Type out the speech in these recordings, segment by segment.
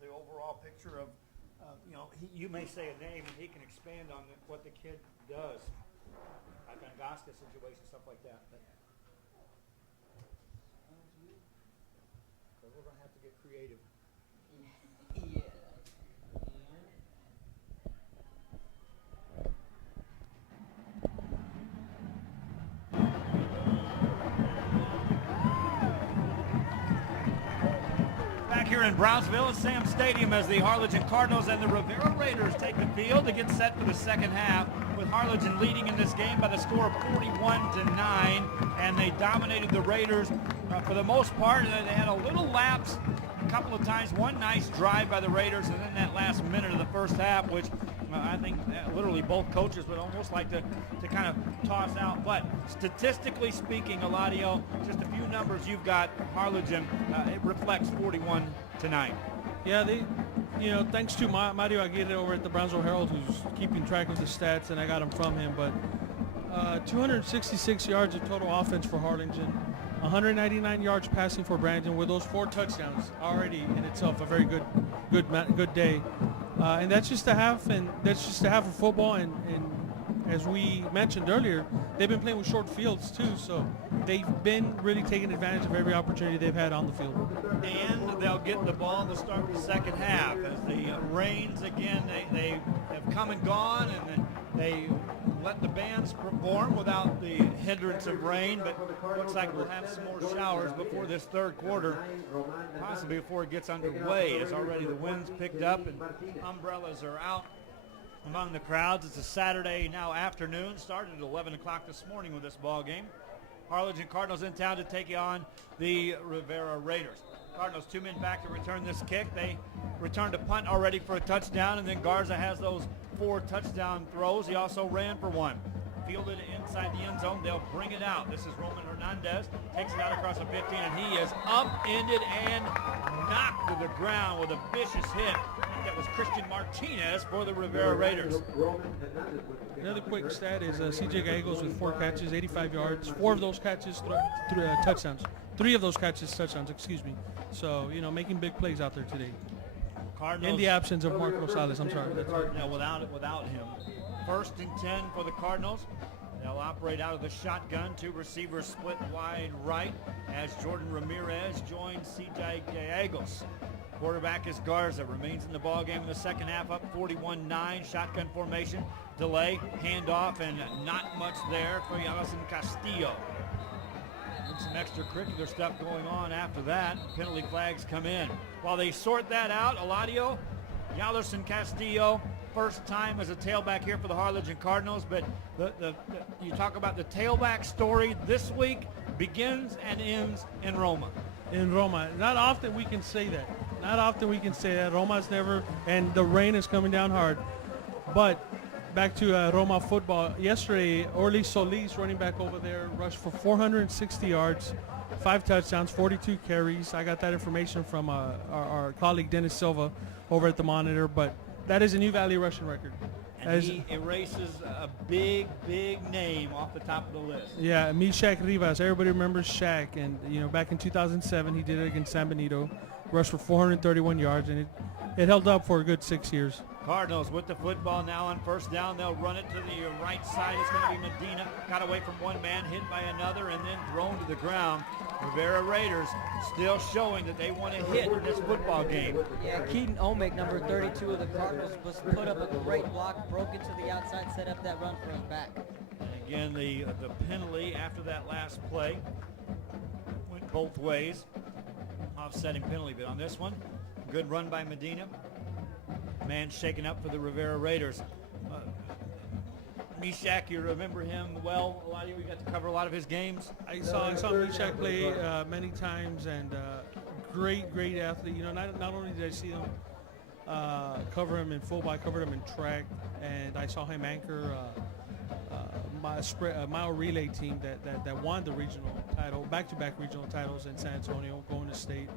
the overall picture of, you may say a name and he can expand on what the kid does, like on Goska situation, stuff like that. But we're going to have to get creative. Yeah. Back here in Brownsville at Sam Stadium as the Harlingen Cardinals and the Rivera Raiders take the field to get set for the second half, with Harlingen leading in this game by the score of 41-9, and they dominated the Raiders for the most part. They had a little lapse a couple of times, one nice drive by the Raiders, and then that last minute of the first half, which I think literally both coaches would almost like to kind of toss out. But statistically speaking, Eladio, just a few numbers you've got. Harlingen, it reflects 41-9. Yeah, thanks to Mario Aguirre over at the Brownsville Herald, who's keeping track of the stats, and I got them from him. But 266 yards of total offense for Harlingen, 199 yards passing for Brandon, with those 4 touchdowns already in itself a very good day. And that's just a half, of football. And as we mentioned earlier, they've been playing with short fields too, so they've been really taking advantage of every opportunity they've had on the field. And they'll get the ball to start the second half as the rains again. They have come and gone, and then they let the bands perform without the hindrance of rain. But looks like we'll have some more showers before this third quarter, possibly before it gets underway, as already the winds picked up and umbrellas are out among the crowds. It's a Saturday now afternoon, started at 11 o'clock this morning with this ball game. Harlingen Cardinals in town to take on the Rivera Raiders. Cardinals 2 men back to return this kick. They returned a punt already for a touchdown, and then Garza has those 4 touchdown throws. He also ran for one. Fielded inside the end zone. They'll bring it out. This is Roman Hernandez. Takes it out across the 15, and he is upended and knocked to the ground with a vicious hit. I think that was Christian Martinez for the Rivera Raiders. Another quick stat is C.J. Gallegos with 4 catches, 85 yards. 4 of those catches, touchdowns. 3 of those catches, touchdowns, excuse me. So, making big plays out there today. Cardinals, in the absence of Mark Rosales, I'm sorry. That's right. No, without him. 1st and 10 for the Cardinals. They'll operate out of the shotgun. 2 receivers split wide right as Jordan Ramirez joins C.J. Gallegos. Quarterback is Garza. Remains in the ball game in the second half, up 41-9. Shotgun formation, delay, handoff, and not much there for Yalison Castillo. And some extracurricular stuff going on after that. Penalty flags come in. While they sort that out, Eladio, Yalison Castillo, first time as a tailback here for the Harlingen Cardinals, but you talk about the tailback story this week begins and ends in Roma. In Roma. Not often we can say that. Roma's never, and the rain is coming down hard. But back to Roma football. Yesterday, Orly Solis, running back over there, rushed for 460 yards, 5 touchdowns, 42 carries. I got that information from our colleague Dennis Silva over at the Monitor, but that is a New Valley rushing record. And he erases a big name off the top of the list. Yeah, Mishak Rivas. Everybody remembers Shaq. And, back in 2007, he did it against San Benito. Rushed for 431 yards, and it held up for a good 6 years. Cardinals with the football now on first down. They'll run it to the right side. It's going to be Medina. Got away from one man, hit by another, and then thrown to the ground. Rivera Raiders still showing that they want to hit in this football game. Yeah, Keaton Omick, number 32 of the Cardinals, was put up a great block, broke it to the outside, set up that run for his back. And again, the penalty after that last play went both ways. Offsetting penalty, but on this one, good run by Medina. Man shaken up for the Rivera Raiders. Mishak, you remember him well. A lot of you got to cover a lot of his games. I saw Mishak play many times, and great athlete. Not only did I see him cover him in football, I covered him in track, and I saw him anchor a mile relay team that won the regional title, back-to-back regional titles in San Antonio, going to state.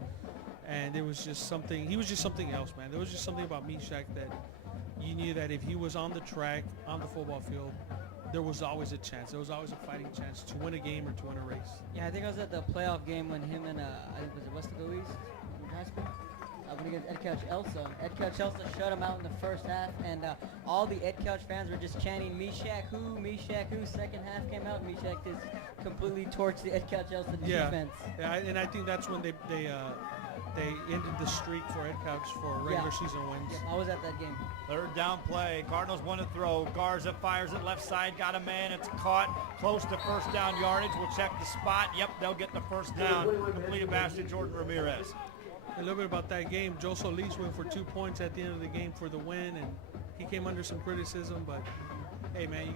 And it was just something, he was just something else, man. There was just something about Mishak that you knew that if he was on the track, on the football field, there was always a chance. There was always a fighting chance to win a game or to win a race. Yeah, I think I was at the playoff game when him and, was it Westaco East in high school? against Ed Couch Elsa. Ed Couch Elsa shut him out in the first half, and all the Ed Couch fans were just chanting Meshack who, Meshack who. Second half came out, Meshack just completely torched the Ed Couch Elsa defense. Yeah, and I think that's when they ended the streak for Ed Couch for regular season wins. Yeah, I was at that game. Third down play. Cardinals want to throw. Garza fires it left side. Got a man. It's caught. Close to first down yardage. We'll check the spot. Yep, they'll get the first down. Complete a pass to Jordan Ramirez. A little bit about that game. Joe Solis went for 2 points at the end of the game for the win, and he came under some criticism. But hey, man,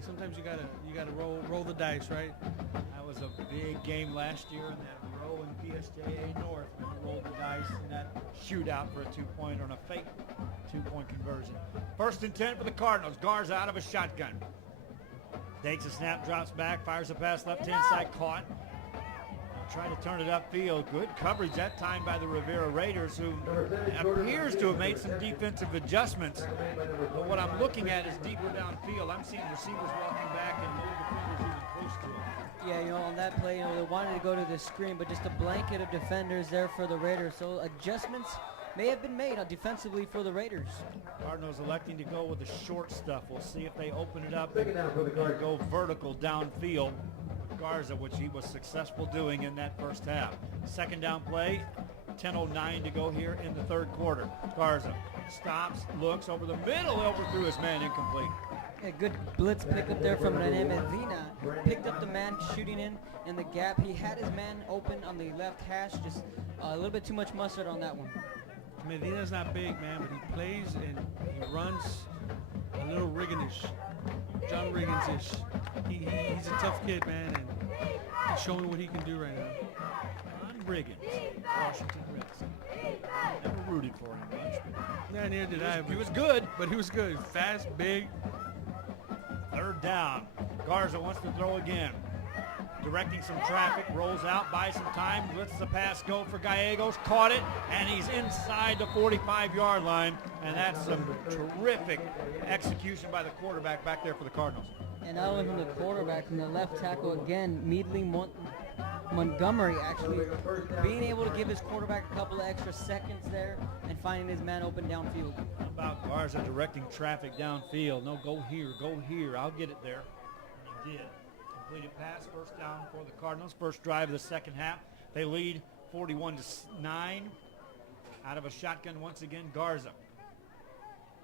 sometimes you gotta roll the dice, right? That was a big game last year in that row in PSJA North. Rolled the dice in that shootout for a 2-point on a fake 2-point conversion. First and 10 for the Cardinals. Garza out of a shotgun. Takes a snap, drops back, fires a pass left-hand side, caught. Trying to turn it upfield. Good coverage that time by the Rivera Raiders, who appears to have made some defensive adjustments. But what I'm looking at is deeper downfield. I'm seeing receivers walking back and no defenders even close to it. Yeah, on that play, they wanted to go to the screen, but just a blanket of defenders there for the Raiders. So adjustments may have been made defensively for the Raiders. Cardinals electing to go with the short stuff. We'll see if they open it up and go vertical downfield. Garza, which he was successful doing in that first half. Second down play, 10:09 to go here in the third quarter. Garza stops, looks over the middle, overthrew his man, incomplete. A good blitz pickup there from Rene Medina. Picked up the man shooting in the gap. He had his man open on the left hash, just a little bit too much mustard on that one. Medina's not big, man, but he plays and he runs a little Riggin-ish. John Riggins-ish. He's a tough kid, man, and he's showing what he can do right now. John Riggins, Washington Redskins. Never rooted for him much. Yeah, neither did I. He was good. But he was good. Fast, big. Third down. Garza wants to throw again. Directing some traffic, rolls out, buys some time, lets the pass go for Gallegos, caught it, and he's inside the 45-yard line, and that's some terrific execution by the quarterback back there for the Cardinals. And not only from the quarterback, from the left tackle again, Meadley Montgomery actually being able to give his quarterback a couple of extra seconds there and finding his man open downfield. How about Garza directing traffic downfield? No, go here, I'll get it there. And he did. Completed pass, first down for the Cardinals. First drive of the second half. They lead 41-9. Out of a shotgun once again, Garza.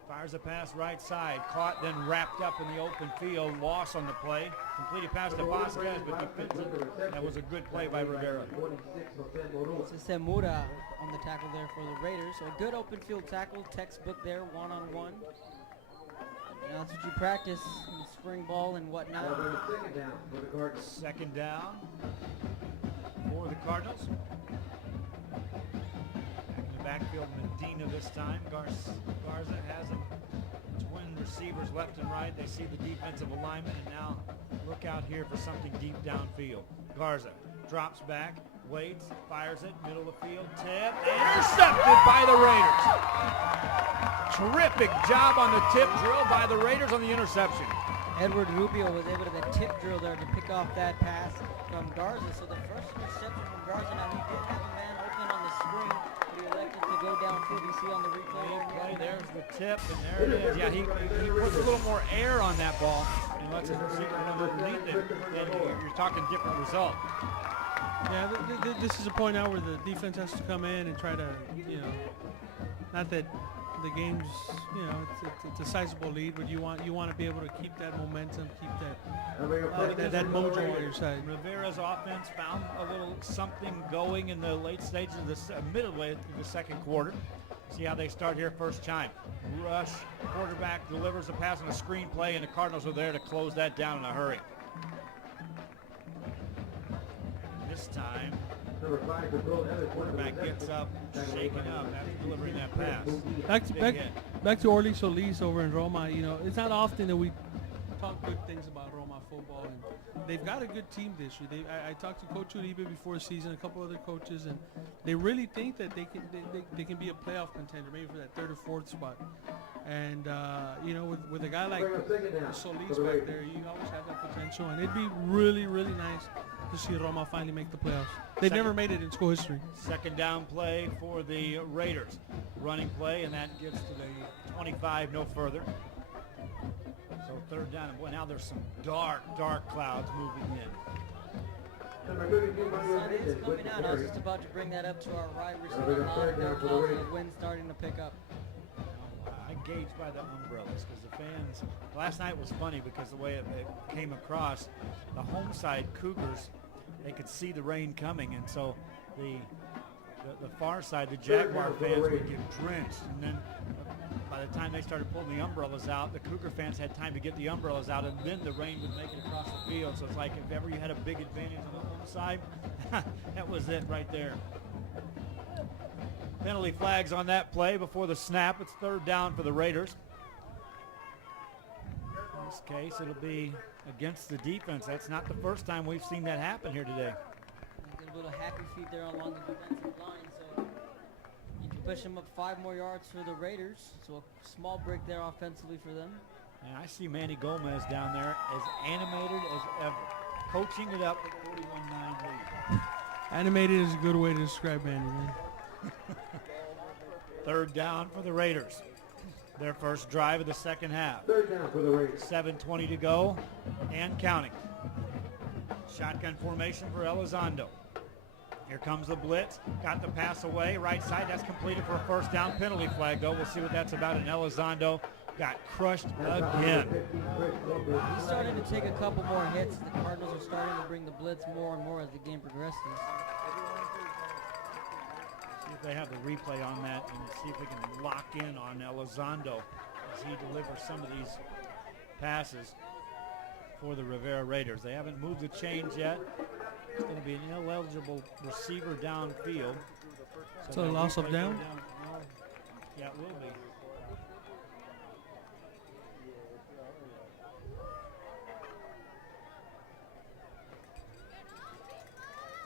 Fires a pass right side. Caught, then wrapped up in the open field. Loss on the play. Completed pass to Vasquez, but defensive. That was a good play by Rivera. It's Semura on the tackle there for the Raiders. So a good open field tackle, textbook there, one-on-one. That's what you practice in spring ball and whatnot. Second down for the Cardinals. Back in the backfield, Medina this time. Garza has them twin receivers left and right. They see the defensive alignment, and now look out here for something deep downfield. Garza drops back, waits, fires it, middle of the field, tip, intercepted by the Raiders. Terrific job on the tip drill by the Raiders on the interception. Edward Rubio was able to the tip drill there to pick off that pass from Garza. So the first interception from Garza, now he did have a man open on the screen, but he elected to go downfield. You see on the replay there. There's the tip, and there it is. Yeah, he puts a little more air on that ball and lets his receiver come underneath it. Then you're talking different result. Yeah, this is a point now where the defense has to come in and try to, not that the game's, it's a sizable lead, but you want to be able to keep that momentum, keep that mojo on your side. Rivera's offense found a little something going in the late stages of the midway through the second quarter. See how they start here first time. Rush, quarterback delivers a pass on a screen play, and the Cardinals are there to close that down in a hurry. This time, quarterback gets up, shaken up after delivering that pass. Back to Orly Solis over in Roma. It's not often that we talk good things about Roma football, and they've got a good team this year. I talked to Coach Uribe before the season, a couple other coaches, and they really think that they can be a playoff contender, maybe for that third or fourth spot. And with a guy like Solis back there, you always have that potential, and it'd be really, really nice to see Roma finally make the playoffs. They've never made it in school history. Second down play for the Raiders. Running play, and that gets to the 25, no further. So third down, and boy, now there's some dark clouds moving in. Sun is coming out. I was just about to bring that up to our right. We're seeing a lot of dark clouds and the wind starting to pick up. I gauged by the umbrellas because the fans, last night was funny because the way it came across, the home side Cougars, they could see the rain coming, and so the far side, the Jaguar fans would get drenched, and then by the time they started pulling the umbrellas out, the Cougar fans had time to get the umbrellas out, and then the rain would make it across the field. So it's like if ever you had a big advantage on the home side, that was it right there. Penalty flags on that play before the snap. It's third down for the Raiders. In this case, it'll be against the defense. That's not the first time we've seen that happen here today. A little happy feet there along the defensive line, so you can push them up 5 more yards for the Raiders. So a small break there offensively for them. And I see Manny Gomez down there as animated as ever, coaching it up at 41-9 lead. Animated is a good way to describe Manny, man. Third down for the Raiders. Their first drive of the second half. Third down for the Raiders. 7:20 to go and counting. Shotgun formation for Elizondo. Here comes the blitz. Got the pass away. Right side. That's completed for a first down. Penalty flag, though. We'll see what that's about. And Elizondo got crushed again. He's starting to take a couple more hits. The Cardinals are starting to bring the blitz more and more as the game progresses. See if they have the replay on that and see if they can lock in on Elizondo as he delivers some of these passes for the Rivera Raiders. They haven't moved the chains yet. It's going to be an ineligible receiver downfield. So a loss of down? No. Yeah, it will be.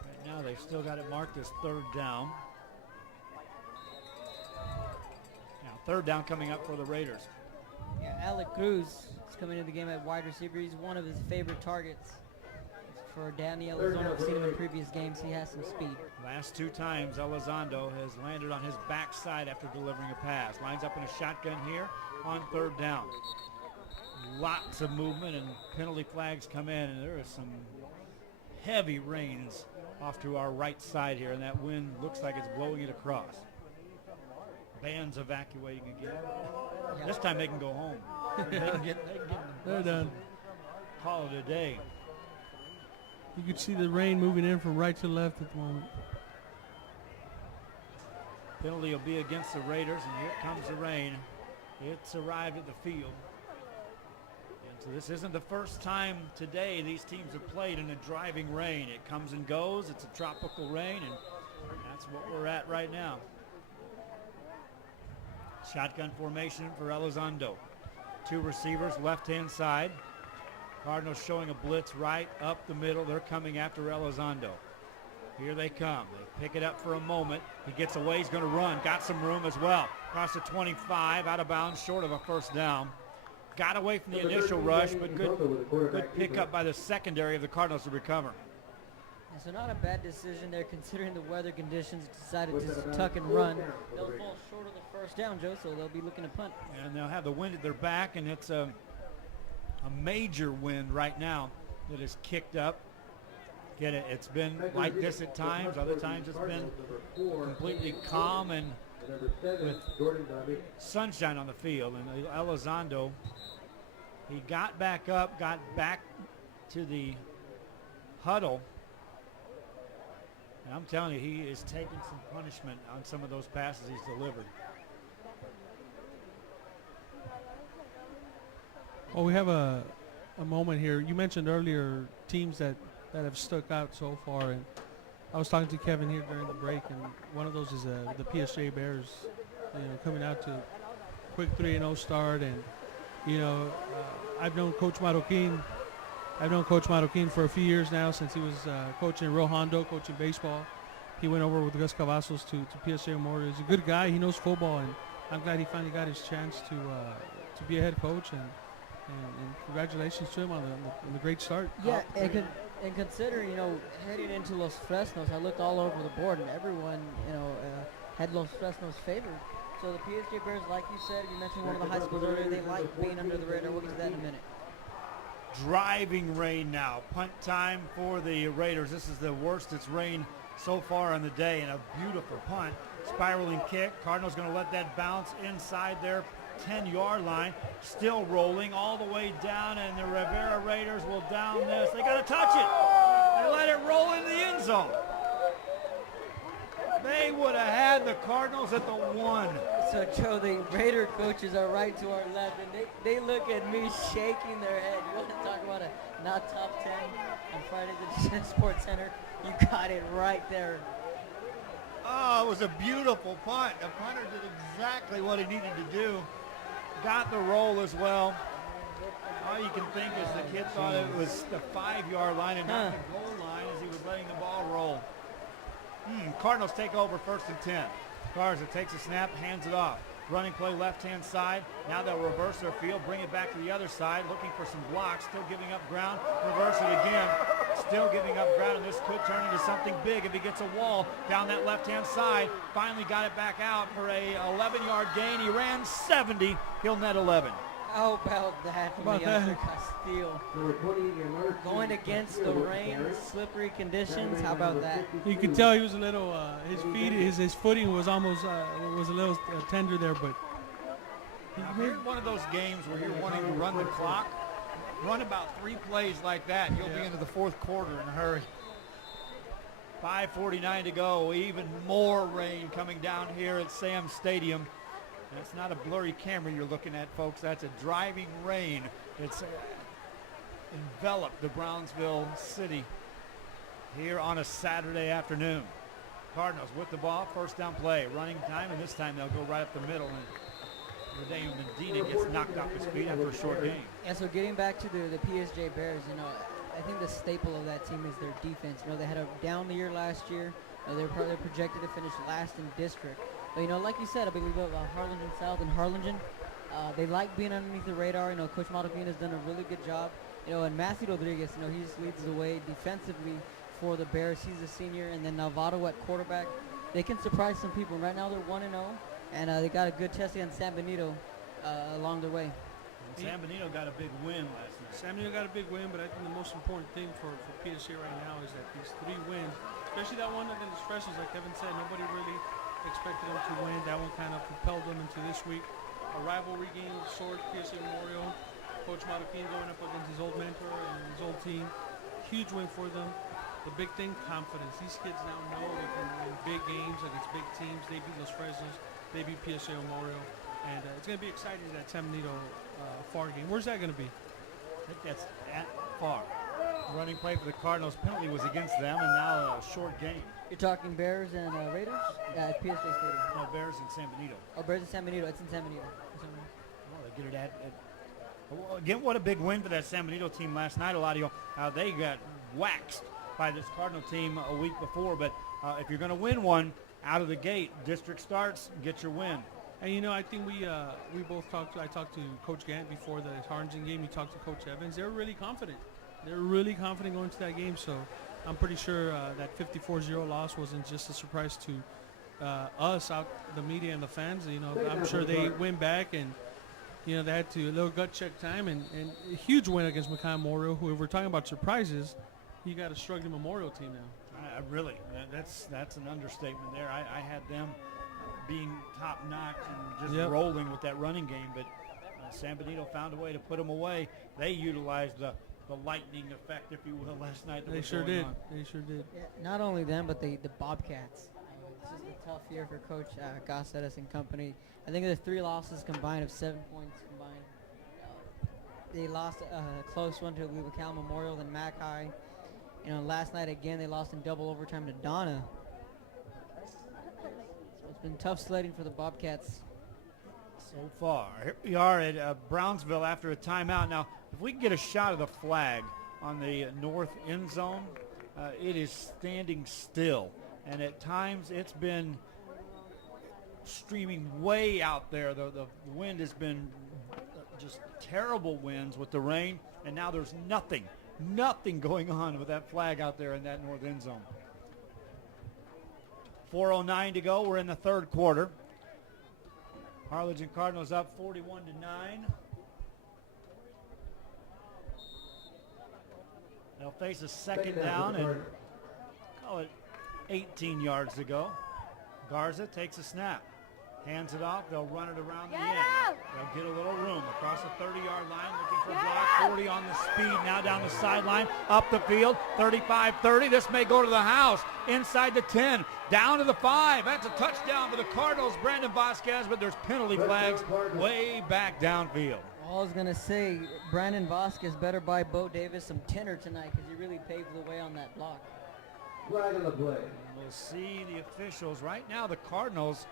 Right now they've still got it marked as third down. Now third down coming up for the Raiders. Yeah, Alec Cruz is coming into the game at wide receiver. He's one of his favorite targets for Danny Elizondo. I've seen him in previous games. He has some speed. Last 2 times, Elizondo has landed on his backside after delivering a pass. Lines up in a shotgun here on third down. Lots of movement and penalty flags come in, and there is some heavy rains off to our right side here, and that wind looks like it's blowing it across. Band's evacuating again. Yeah. This time they can go home. They can get They're done. Call it a day. You could see the rain moving in from right to left at the moment. Penalty will be against the Raiders, and here comes the rain. It's arrived at the field. And so this isn't the first time today these teams have played in a driving rain. It comes and goes. It's a tropical rain, and that's what we're at right now. Shotgun formation for Elizondo. 2 receivers, left-hand side. Cardinals showing a blitz right up the middle. They're coming after Elizondo. Here they come. They pick it up for a moment. He gets away. He's going to run. Got some room as well. Across the 25, out of bounds, short of a first down. Got away from the initial rush, but good pick up by the secondary of the Cardinals to recover. And so not a bad decision there considering the weather conditions. Decided to just tuck and run. They'll fall short of the first down, Joe, so they'll be looking to punt. And they'll have the wind at their back, and it's a major wind right now that is kicked up. Get it? It's been like this at times. Other times it's been completely calm and with sunshine on the field. And Elizondo, he got back up, got back to the huddle. And I'm telling you, he is taking some punishment on some of those passes he's delivered. Well, we have a moment here. You mentioned earlier teams that have stuck out so far, and I was talking to Kevin here during the break, and one of those is the PSJ Bears, coming out to quick 3-0 start, and You know, I've known Coach Marroquin. I've known Coach Marroquin for a few years now, since he was coaching Rio Hondo, coaching baseball. He went over with Gus Cavazos to PSA Memorial. He's a good guy. He knows football, and I'm glad he finally got his chance to be a head coach. And congratulations to him on the great start. Yeah, and considering, you know, heading into Los Fresnos, I looked all over the board, and everyone, you know, had Los Fresnos favored. So the PSJ Bears, like you said, you mentioned one of the high schools earlier, they like being under the radar. We'll get to that in a minute. Driving rain now. Punt time for the Raiders. This is the worst it's rained so far on the day, and a beautiful punt. Spiraling kick. Cardinals going to let that bounce inside their 10-yard line. Still rolling all the way down, and the Rivera Raiders will down this. They got to touch it. They let it roll into the end zone. They would have had the Cardinals at the 1. So, Joe, the Raider coaches are right to our left, and they look at me shaking their head. You want to talk about a not top 10 on Friday at the Sports Center? You got it right there. Oh, it was a beautiful punt. The punter did exactly what he needed to do. Got the roll as well. All you can think is the kid thought it was the 5-yard line and not the goal line as he was letting the ball roll. Cardinals take over 1st and 10. Garza takes a snap, hands it off. Running play left-hand side. Now they'll reverse their field, bring it back to the other side, looking for some blocks, still giving up ground. Reverse it again, still giving up ground, and this could turn into something big if he gets a wall down that left-hand side. Finally got it back out for a 11-yard gain. He ran 70. He'll net 11. How about that from Leandro Castillo? Going against the rain, slippery conditions. How about that? You could tell he was a little, his footing was almost, was a little tender there, but. Here's one of those games where you're wanting to run the clock. Run about 3 plays like that, and you'll be into the 4th quarter in a hurry. 5:49 to go. Even more rain coming down here at Sam's Stadium. And it's not a blurry camera you're looking at, folks. That's a driving rain. It's enveloped the Brownsville city here on a Saturday afternoon. Cardinals with the ball, 1st down play, running time, and this time they'll go right up the middle. And Rodeo Medina gets knocked off his feet after a short game. Yeah, so getting back to the PSJ Bears, you know, I think the staple of that team is their defense. You know, they had a down the year last year. They're probably projected to finish last in district. But, you know, like you said, I believe Harlingen South and Harlingen, they like being underneath the radar. You know, Coach Marroquin has done a really good job. You know, and Matthew Rodriguez, you know, he just leads the way defensively for the Bears. He's a senior. And then Navarro at quarterback. They can surprise some people. Right now they're 1-0, and they got a good test against San Benito along their way. And San Benito got a big win last night. San Benito got a big win, but I think the most important thing for PSA right now is that these 3 wins, especially that one against Fresnos, like Kevin said, nobody really expected them to win. That one kind of propelled them into this week. A rivalry game of sorts, PSA Memorial. Coach Marroquin going up against his old mentor and his old team. Huge win for them. The big thing, confidence. These kids now know they can win big games against big teams. They beat Los Fresnos. They beat PSA Memorial. And it's going to be exciting, that San Benito Far game. Where's that going to be? I think that's at Far. Running play for the Cardinals. Penalty was against them, and now a short game. You're talking Bears and Raiders? At PSJ Stadium. No, Bears and San Benito. Oh, Bears and San Benito. It's in San Benito. Well, they get it well, again, what a big win for that San Benito team last night, Eladio. They got waxed by this Cardinal team a week before, but if you're going to win one out of the gate, district starts, get your win. And, you know, I think we both talked I talked to Coach Gant before the Harlingen game. You talked to Coach Evans. They were really confident. They were really confident going to that game, so I'm pretty sure that 54-0 loss wasn't just a surprise to us, the media and the fans. You know, I'm sure they went back and, you know, they had to a little gut check time, and a huge win against Mackay Memorial, who, if we're talking about surprises, you got a struggling Memorial team now. Really, that's an understatement there. I had them being top-notch and just rolling with that running game, but San Benito found a way to put them away. They utilized the lightning effect, if you will, last night. They sure did. They sure did. Yeah, not only them, but the Bobcats. It's just a tough year for Coach Gossetis and company. I think there's 3 losses combined of 7 points combined. They lost a close one to Cal Memorial, then Mac High. You know, last night again they lost in double overtime to Donna. So it's been tough sledding for the Bobcats so far. Here we are at Brownsville after a timeout. Now, if we can get a shot of the flag on the north end zone, it is standing still. And at times it's been streaming way out there. The wind has been just terrible winds with the rain. And now there's nothing going on with that flag out there in that north end zone. 4:09 to go. We're in the third quarter. Harlingen Cardinals up 41-9. They'll face a second down and call it 18 yards to go. Garza takes a snap. Hands it off. They'll run it around the end. They'll get a little room across the 30-yard line, looking for a block. 40 on the speed, now down the sideline, up the field, 35-30. This may go to the house, inside the 10, down to the 5. That's a touchdown for the Cardinals, Brandon Vasquez, but there's penalty flags way back downfield. All I was going to say, Brandon Vasquez better buy Bo Davis some tenor tonight because he really paved the way on that block. Flag on the play. We'll see the officials. Right now, the Cardinals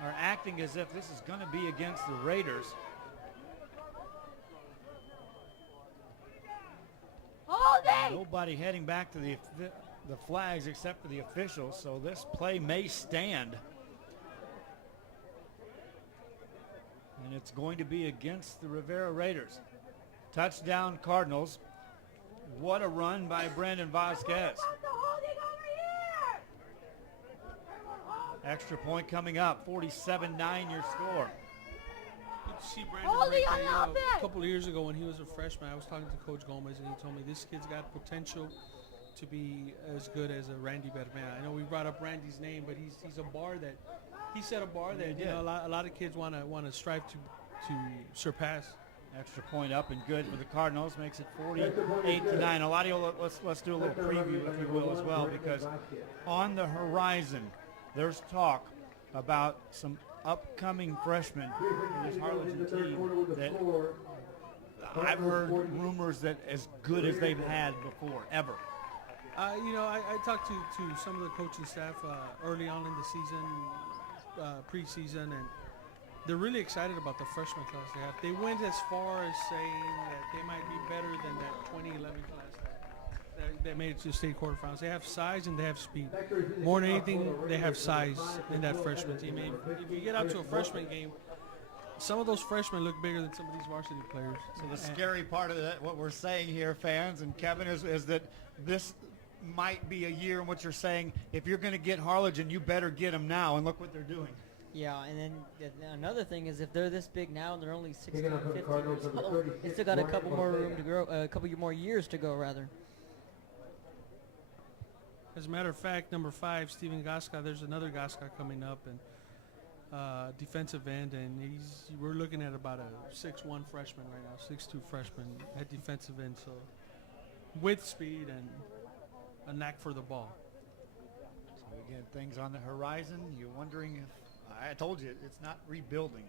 are acting as if this is going to be against the Raiders. Nobody heading back to the flags except for the officials, so this play may stand. And it's going to be against the Rivera Raiders. Touchdown Cardinals. What a run by Brandon Vasquez. Extra point coming up, 47-9 your score. You see Brandon right there, a couple of years ago when he was a freshman, I was talking to Coach Gomez, and he told me this kid's got potential to be as good as a Randy Berman. I know we brought up Randy's name, but he set a bar that you know, a lot of kids want to strive to surpass. Extra point up and good for the Cardinals, makes it 48-9. Eladio, let's do a little preview, if you will, as well, because on the horizon, there's talk about some upcoming freshmen in this Harlingen team that I've heard rumors that as good as they've had before, ever. You know, I talked to some of the coaching staff early on in the season, preseason, and they're really excited about the freshman class they have. They went as far as saying that they might be better than that 2011 class that made it to the state quarterfinals. They have size and they have speed. More than anything, they have size in that freshman team. If you get out to a freshman game, some of those freshmen look bigger than some of these varsity players. So the scary part of that, what we're saying here, fans and Kevin, is that this might be a year in which you're saying, if you're going to get Harlingen, you better get them now, and look what they're doing. Yeah, and then another thing is if they're this big now and they're only 16, 15 years old, they still got a couple more room to grow, a couple more years to go, rather. As a matter of fact, number 5, Steven Gasca, there's another Gasca coming up, and defensive end, and we're looking at about a 6'1" freshman right now, 6'2" freshman at defensive end, so with speed and a knack for the ball. So again, things on the horizon. You're wondering if, I told you, it's not rebuilding.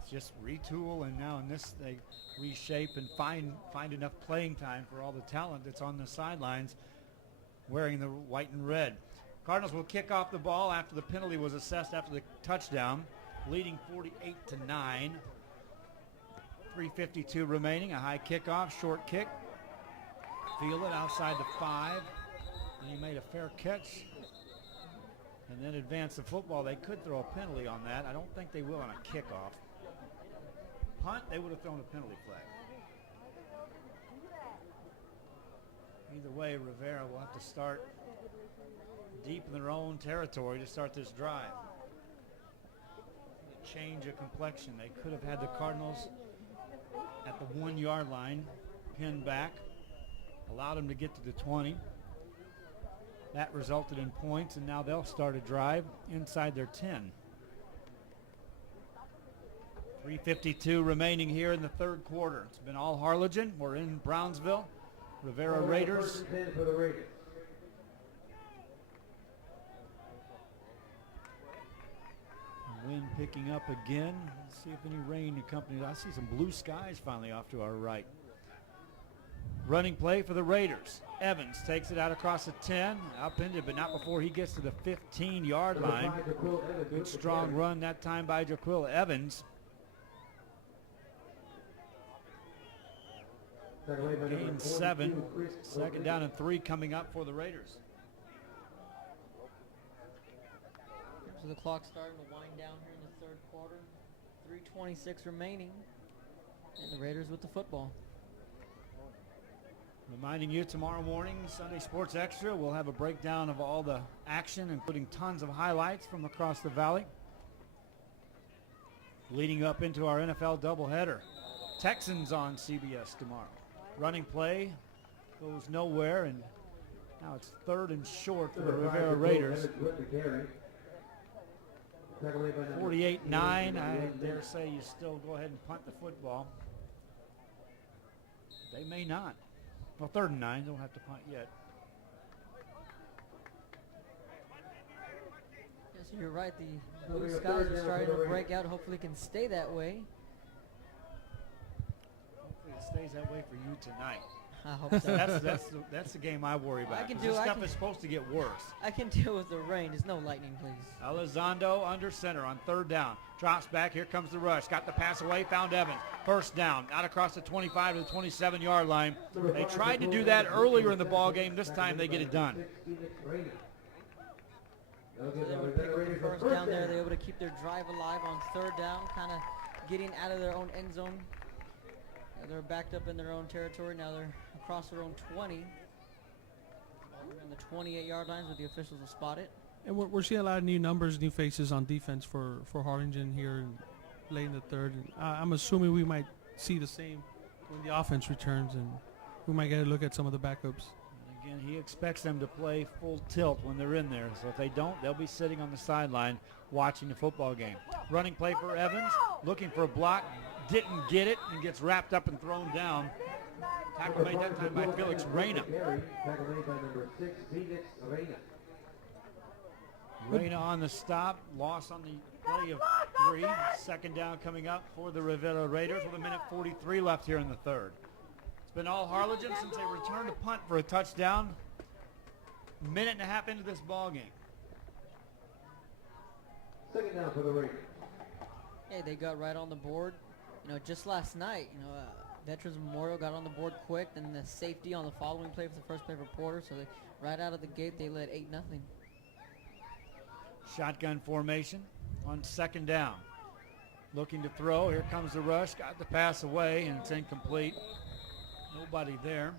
It's just retool, and now in this they reshape and find enough playing time for all the talent that's on the sidelines wearing the white and red. Cardinals will kick off the ball after the penalty was assessed after the touchdown, leading 48-9. 3:52 remaining, a high kickoff, short kick. Feel it outside the 5. And he made a fair catch and then advance the football. They could throw a penalty on that. I don't think they will on a kickoff. Punt, they would have thrown a penalty flag. Either way, Rivera will have to start deep in their own territory to start this drive. A change of complexion. They could have had the Cardinals at the 1-yard line, pinned back, allowed them to get to the 20. That resulted in points, and now they'll start a drive inside their 10. 3:52 remaining here in the third quarter. It's been all Harlingen. We're in Brownsville. Rivera Raiders. For the Raiders. Wind picking up again. Let's see if any rain accompanies. I see some blue skies finally off to our right. Running play for the Raiders. Evans takes it out across the 10, upended, but not before he gets to the 15-yard line. Good strong run that time by Jaquil Evans. Game 7, second down and 3 coming up for the Raiders. So the clock starting to wind down here in the third quarter. 3:26 remaining, and the Raiders with the football. Reminding you, tomorrow morning, Sunday Sports Extra, we'll have a breakdown of all the action, including tons of highlights from across the valley. Leading up into our NFL doubleheader. Texans on CBS tomorrow. Running play goes nowhere, and now it's 3rd and short for the Rivera Raiders. 48-9. I dare say you still go ahead and punt the football. They may not. Well, 3rd and 9. Don't have to punt yet. Yes, you're right. The blue skies are starting to break out. Hopefully it can stay that way. Hopefully it stays that way for you tonight. I hope so. That's the game I worry about. This stuff is supposed to get worse. I can deal with the rain. There's no lightning, please. Elizondo under center on 3rd down. Drops back. Here comes the rush. Got the pass away. Found Evans. 1st down. Out across the 25 to the 27-yard line. They tried to do that earlier in the ball game. This time they get it done. So they were pick up the 1st down there. They were able to keep their drive alive on 3rd down, kind of getting out of their own end zone. They're backed up in their own territory. Now they're across their own 20. On the 28-yard lines where the officials will spot it. And we're seeing a lot of new numbers, new faces on defense for Harlingen here late in the 3rd. And I'm assuming we might see the same when the offense returns, and we might get a look at some of the backups. And again, he expects them to play full tilt when they're in there. So if they don't, they'll be sitting on the sideline watching the football game. Running play for Evans, looking for a block. Didn't get it and gets wrapped up and thrown down. Tackle made that time by Felix Reyna. Reyna on the stop. Loss on the play of 3. 2nd down coming up for the Rivera Raiders with 1:43 left here in the 3rd. It's been all Harlingen since they returned to punt for a touchdown. 1.5 minutes into this ball game. 2nd down for the Raiders. Hey, they got right on the board. Just last night, Veterans Memorial got on the board quick, then the safety on the following play for the first play for Porter. So right out of the gate, they led 8-0. Shotgun formation on 2nd down. Looking to throw. Here comes the rush. Got the pass away, and it's incomplete. Nobody there.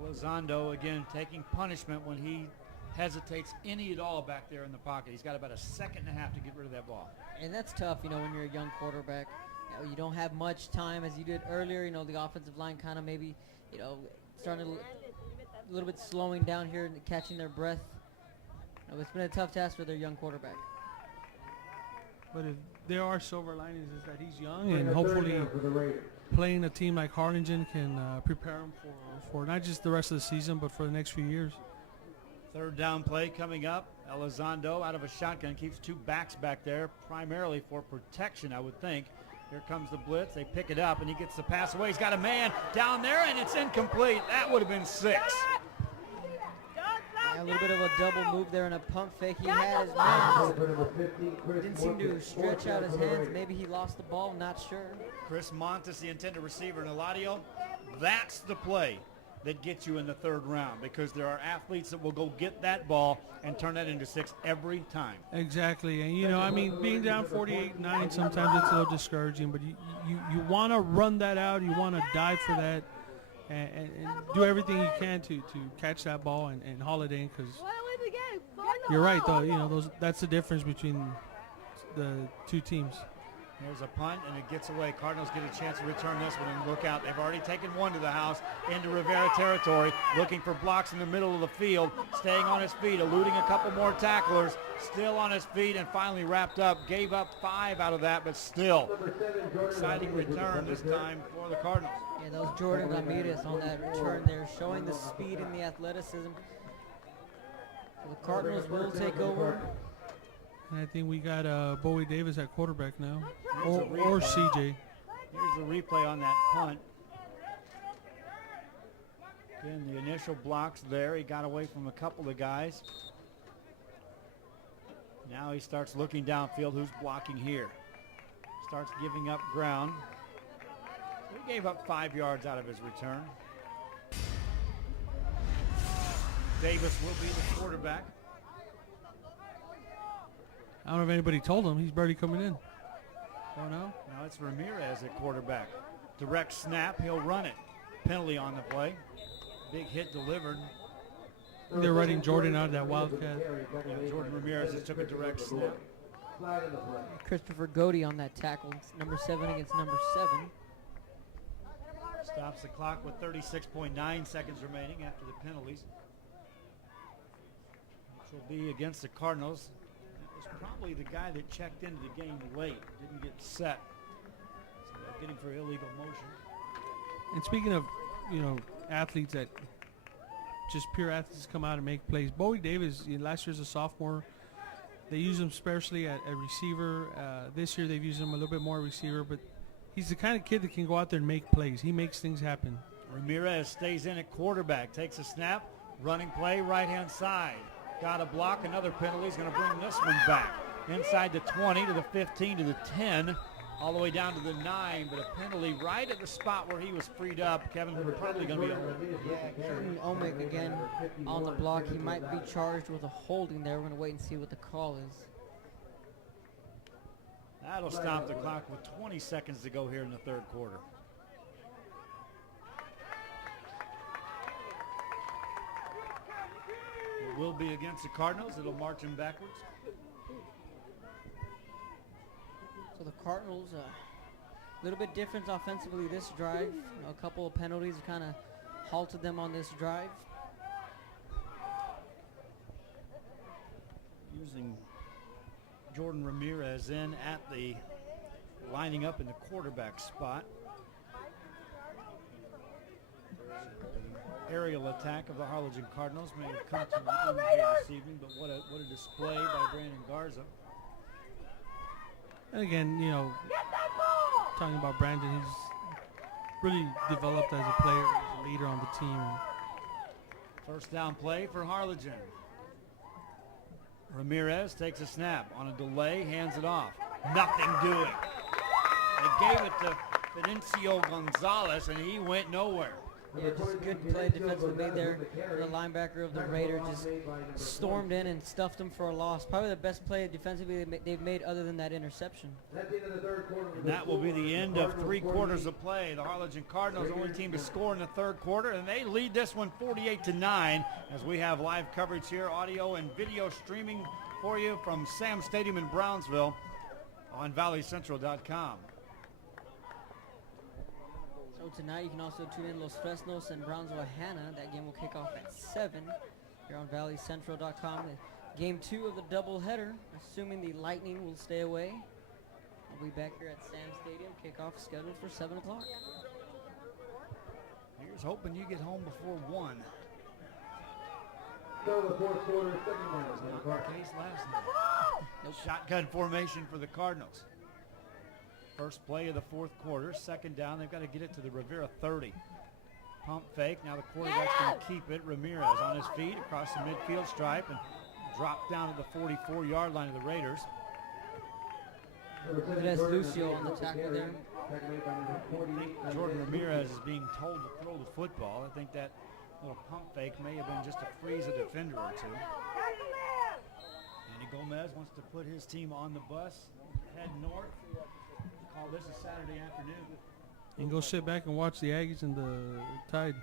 Elizondo again taking punishment when he hesitates any at all back there in the pocket. He's got about 1.5 seconds to get rid of that ball. And that's tough, when you're a young quarterback. You don't have much time as you did earlier. The offensive line kind of maybe, starting a little bit slowing down here and catching their breath. It's been a tough task for their young quarterback. But if there are silver linings, is that he's young, and hopefully playing a team like Harlingen can prepare him for not just the rest of the season, but for the next few years. 3rd down play coming up. Elizondo out of a shotgun keeps 2 backs back there, primarily for protection, I would think. Here comes the blitz. They pick it up, and he gets the pass away. He's got a man down there, and it's incomplete. That would have been 6. A little bit of a double move there and a pump fake. He had his man. Didn't seem to stretch out his hands. Maybe he lost the ball. Not sure. Chris Montes, the intended receiver, and Eladio. That's the play that gets you in the 3rd round, because there are athletes that will go get that ball and turn that into 6 every time. Exactly. And, being down 48-9, sometimes it's a little discouraging, but you want to run that out. You want to dive for that and do everything you can to catch that ball and haul it in, because you're right, though. That's the difference between the two teams. There's a punt, and it gets away. Cardinals get a chance to return this one, and look out. They've already taken one to the house into Rivera territory, looking for blocks in the middle of the field, staying on his feet, eluding a couple more tacklers, still on his feet, and finally wrapped up. Gave up 5 out of that, but still exciting return this time for the Cardinals. Yeah, that was Jordan Ramirez on that return there, showing the speed and the athleticism. So the Cardinals will take over. And I think we got Bowie Davis at quarterback now, or CJ. Here's the replay on that punt. Again, the initial blocks there. He got away from a couple of guys. Now he starts looking downfield. Who's blocking here? Starts giving up ground. He gave up 5 yards out of his return. Davis will be the quarterback. I don't know if anybody told him. He's barely coming in. Don't know. Now it's Ramirez at quarterback. Direct snap, he'll run it. Penalty on the play. Big hit delivered. They're running Jordan out of that Wildcat. Yeah, Jordan Ramirez just took a direct snap. Christopher Godey on that tackle. It's number 7 against number 7. Stops the clock with 36.9 seconds remaining after the penalties. Which will be against the Cardinals. That was probably the guy that checked into the game late. Didn't get set. So they're getting for illegal motion. And speaking of, athletes that just pure athletes come out and make plays. Bowie Davis, last year's a sophomore. They use him especially at receiver. This year they've used him a little bit more receiver, but he's the kind of kid that can go out there and make plays. He makes things happen. Ramirez stays in at quarterback, takes a snap, running play, right-hand side. Got a block, another penalty. He's going to bring this one back. Inside the 20 to the 15 to the 10, all the way down to the 9, but a penalty right at the spot where he was freed up. Kevin, probably going to be a Keaton Omick again on the block. He might be charged with a holding there. We're going to wait and see what the call is. That'll stop the clock with 20 seconds to go here in the third quarter. It will be against the Cardinals. It'll march him backwards. So the Cardinals, a little bit different offensively this drive. A couple of penalties kind of halted them on this drive. Using Jordan Ramirez in at the lining up in the quarterback spot. Aerial attack of the Harlingen Cardinals may have come to an end here this evening, but what a display by Brandon Garza. And again, talking about Brandon, he's really developed as a player, as a leader on the team. First down play for Harlingen. Ramirez takes a snap on a delay, hands it off. Nothing doing. They gave it to Fidencio Gonzalez, and he went nowhere. Yeah, just a good play defensively there. The linebacker of the Raiders just stormed in and stuffed him for a loss. Probably the best play defensively they've made other than that interception. And that will be the end of 3 quarters of play. The Harlingen Cardinals, only team to score in the third quarter, and they lead this one 48-9 as we have live coverage here, audio and video streaming for you from Sam Stadium in Brownsville on valleycentral.com. So tonight you can also tune in Los Fresnos and Brownsville Hanna. That game will kick off at 7 here on valleycentral.com. Game 2 of the doubleheader, assuming the Lightning will stay away. We'll be back here at Sam Stadium. Kickoff scheduled for 7 o'clock. Here's hoping you get home before 1. So the fourth quarter, second down. Not the case last night. Nope. Shotgun formation for the Cardinals. First play of the fourth quarter, second down. They've got to get it to the Rivera 30. Pump fake. Now the quarterback's going to keep it. Ramirez on his feet across the midfield stripe and drop down to the 44-yard line of the Raiders. That's Lucio on the tackle there. I think Jordan Ramirez is being told to throw the football. I think that little pump fake may have been just to freeze a defender or two. Andy Gomez wants to put his team on the bus, head north. Call this a Saturday afternoon. And go sit back and watch the Aggies and the Tide.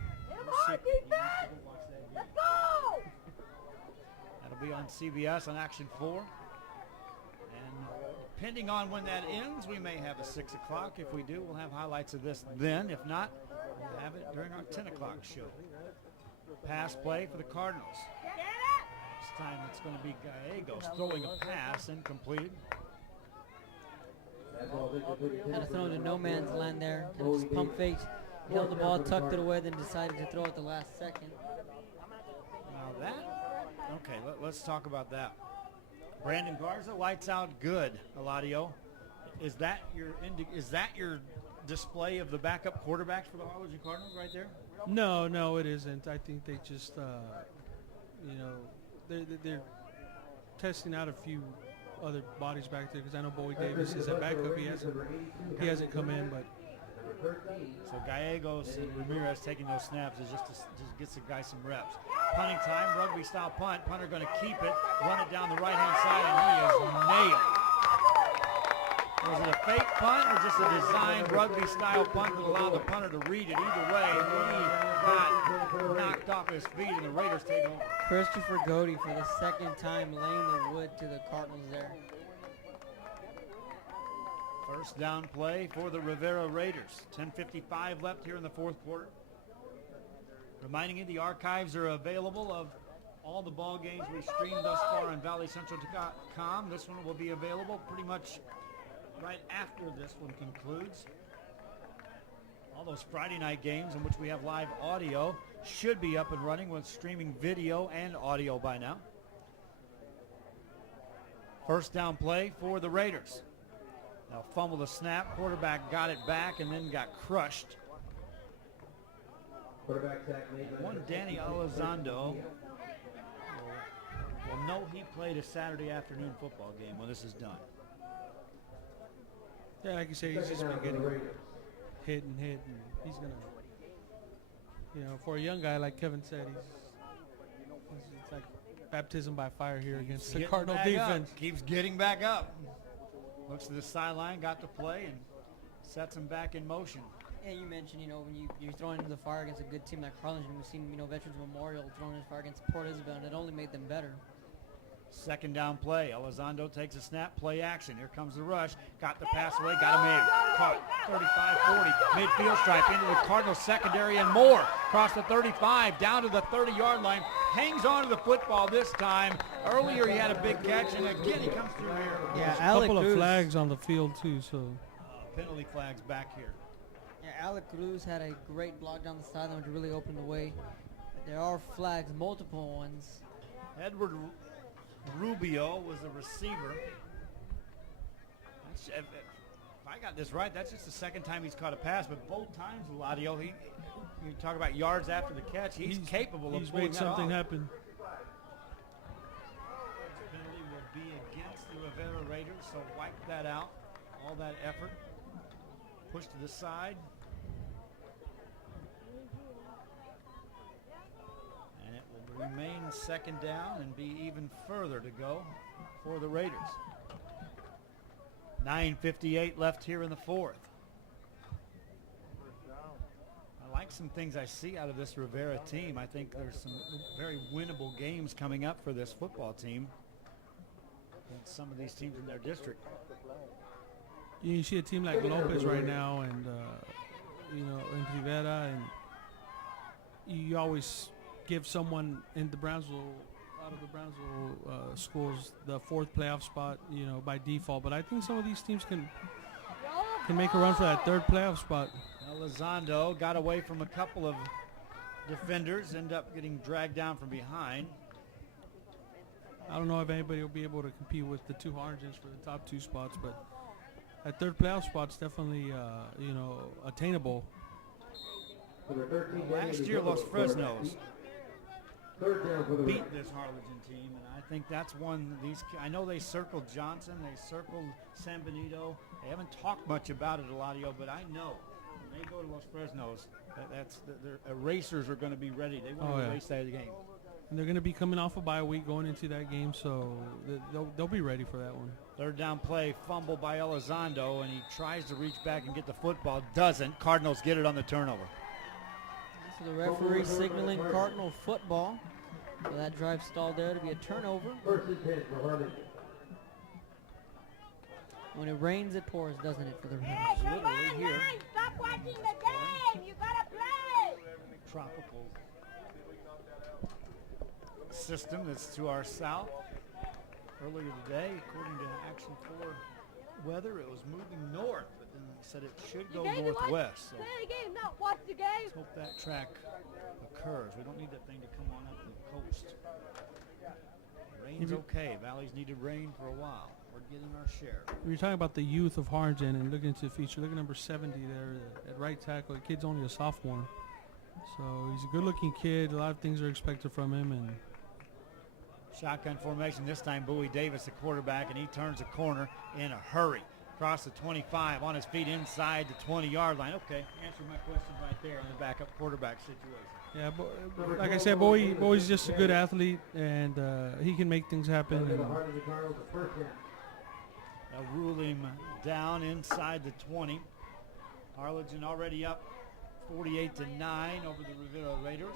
That'll be on CBS on Action 4. And depending on when that ends, we may have a 6 o'clock. If we do, we'll have highlights of this then. If not, we'll have it during our 10 o'clock show. Pass play for the Cardinals. This time it's going to be Gallegos throwing a pass, incomplete. Kind of thrown to no man's land there. Kind of just pump faked, held the ball, tucked it away, then decided to throw it the last second. Now that, okay, let's talk about that. Brandon Garza, lights out good, Eladio. Is that your display of the backup quarterbacks for the Harlingen Cardinals right there? No, it isn't. I think they just, they're testing out a few other bodies back there because I know Bowie Davis is a backup. He hasn't come in, but So Gallegos and Ramirez taking those snaps is just gets the guy some reps. Punting time, rugby style punt. Punter going to keep it, run it down the right hand side, and he is nailed. Was it a fake punt or just a designed rugby style punt that allowed the punter to read it? Either way, he got knocked off his feet and the Raiders take over. Christopher Godey for the second time laying the wood to the Cardinals there. First down play for the Rivera Raiders. 10:55 left here in the fourth quarter. Reminding you the archives are available of all the ball games we've streamed thus far on valleycentral.com. This one will be available pretty much right after this one concludes. All those Friday night games in which we have live audio should be up and running with streaming video and audio by now. First down play for the Raiders. They'll fumble the snap. Quarterback got it back and then got crushed. One Danny Elizondo will know he played a Saturday afternoon football game when this is done. Yeah, like you say, he's just been getting hit, and he's gonna, for a young guy like Kevin said, it's like baptism by fire here against the Cardinal defense. Keeps getting back up. Looks to the sideline, got to play, and sets him back in motion. Yeah, you mentioned, when you're throwing into the fire against a good team like Harlingen, we've seen, Veterans Memorial throwing into the fire against Port Isabel, and it only made them better. Second down play. Elizondo takes a snap, play action. Here comes the rush. Got the pass away, got him in. Caught 35-40, midfield stripe into the Cardinals secondary and more. Across the 35, down to the 30-yard line. Hangs on to the football this time. Earlier he had a big catch, and again he comes through here. Yeah, a couple of flags on the field too, so. Penalty flags back here. Yeah, Alec Cruz had a great block down the sideline which really opened the way. But there are flags, multiple ones. Edward Rubio was the receiver. If I got this right, that's just the second time he's caught a pass, but both times, Eladio, you talk about yards after the catch, he's capable of pulling made something happen. Penalty will be against the Rivera Raiders, so wipe that out. All that effort. Push to the side. And it will remain second down and be even further to go for the Raiders. 9:58 left here in the fourth. I like some things I see out of this Rivera team. I think there's some very winnable games coming up for this football team against some of these teams in their district. You see a team like Lopez right now, and and Rivera, and you always give someone in the Brownsville, out of the Brownsville schools, the fourth playoff spot, by default. But I think some of these teams can make a run for that third playoff spot. Elizondo got away from a couple of defenders, end up getting dragged down from behind. I don't know if anybody will be able to compete with the two Harlingen for the top two spots, but that third playoff spot's definitely, attainable. Last year, Los Fresnos beat this Harlingen team, and I think that's one. I know they circled Johnson, they circled San Benito. They haven't talked much about it, Eladio, but I know when they go to Los Fresnos, their erasers are going to be ready. They want to erase that game. And they're going to be coming off a bye week going into that game, so they'll be ready for that one. Third down play, fumble by Elizondo, and he tries to reach back and get the football. Doesn't. Cardinals get it on the turnover. So the referee signaling Cardinal football. So that drive stalled there to be a turnover. When it rains, it pours, doesn't it, for the Raiders? Hey, come on, here. stop watching the game. You gotta play. Tropical system that's to our south. Earlier today, according to Action 4 weather, it was moving north, but then they said it should go northwest. So play the game, not watch the game. let's hope that track occurs. We don't need that thing to come on up the coast. Rain's okay. Valley's needed rain for a while. We're getting our share. We're talking about the youth of Harlingen and looking into the future. Look at number 70 there at right tackle. The kid's only a sophomore. So he's a good-looking kid. A lot of things are expected from him, and Shotgun formation this time. Bowie Davis, the quarterback, and he turns the corner in a hurry. across the 25, on his feet inside the 20-yard line. Okay, answer my question right there on the backup quarterback situation. Yeah, like I said, Bowie's just a good athlete, and he can make things happen. And They'll rule him down inside the 20. Harlingen already up 48-9 over the Rivera Raiders.